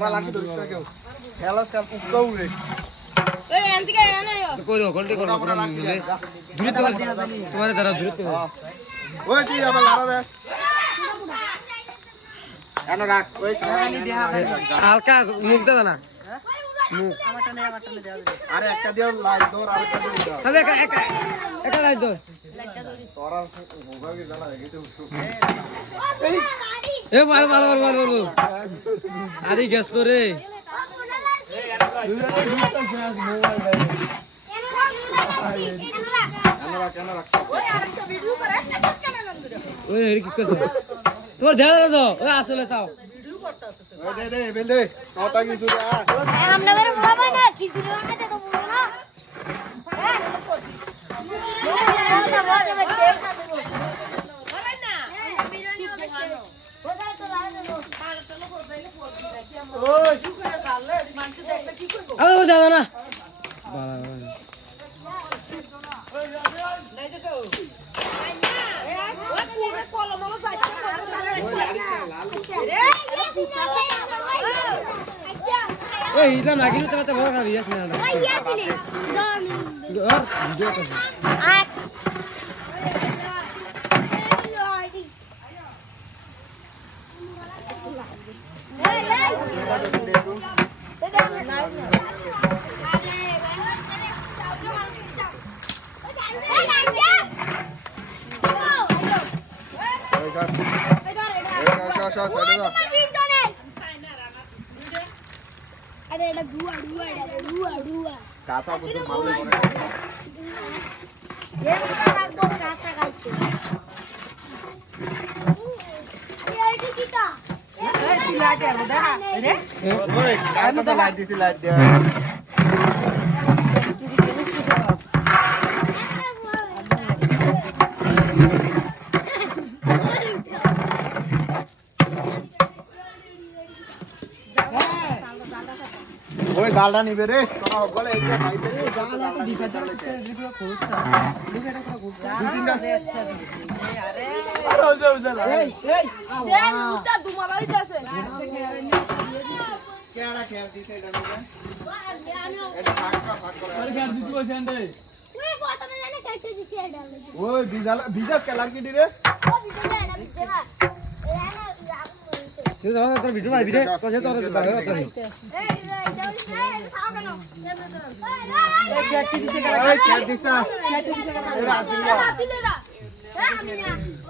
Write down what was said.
তারা লাঠি ধরিস না কেউ খেলা খেল পুকটাও রে এই এনদিকে এনে আয় কইরো কোনটি করো পুরো মিলে দূরে তোমার দ্বারা দূরে ওই তুই আবার লাড়া দে কেন রাখ ওই হালকা মুখ দাও না মুখ আরে একটা দিও লাইট দৌর আর একটা দিও তবে একা লাইট দাও তোরা হোগা কি জানা দেখি তো এ মার আরে গ্যাস তো রে কেন রাখ ওই হেরি কি করছ তোমার ধ্যান দাও ওই আসলে তাও ওই দে বেল দে কথা কি শুরু আমরা বের বাবা না কি দিলো না তো বলো না আরে দাদা না এই ইটা লাগিলে তো বড় খাবি ইয়াস না ভাই ইয়াসিনি দাম আর ভিডিও করছ আট আরে এটা দুয়া কাঁচা বুঝে মারলে করে যে কাটা তো কাঁচা খাইতে এই টিকিটা ওই কাঁচা লাইট দিছি লাইট দে ওই ডালটা নিবে রে তোরা বলে এই যে খাইতে ডাল আছে দিতে দিতে খুঁজতা দুইটা করে খুঁজতা দুইটা আরে দেন উস্তাদ দুমাবাড়ি যাচ্ছে কেডা খেল দিতে এটা নিবে এটা ভাগ করে আরে খেল দিতে বসেন রে ওই কত মে জানে কাটতে দিছে এটা ওই ভিজা কেলার কি রে ও ভিজা এটা ভিজা সে দাদা তোর ভিডিও ভাই ভিডিও কইছে তোর ভালো কথা এই যাও এই খাও কেন এই ক্যাট দিছে কেডা এই ক্যাট দিছ না এই রাত দিলে না হ্যাঁ আমি না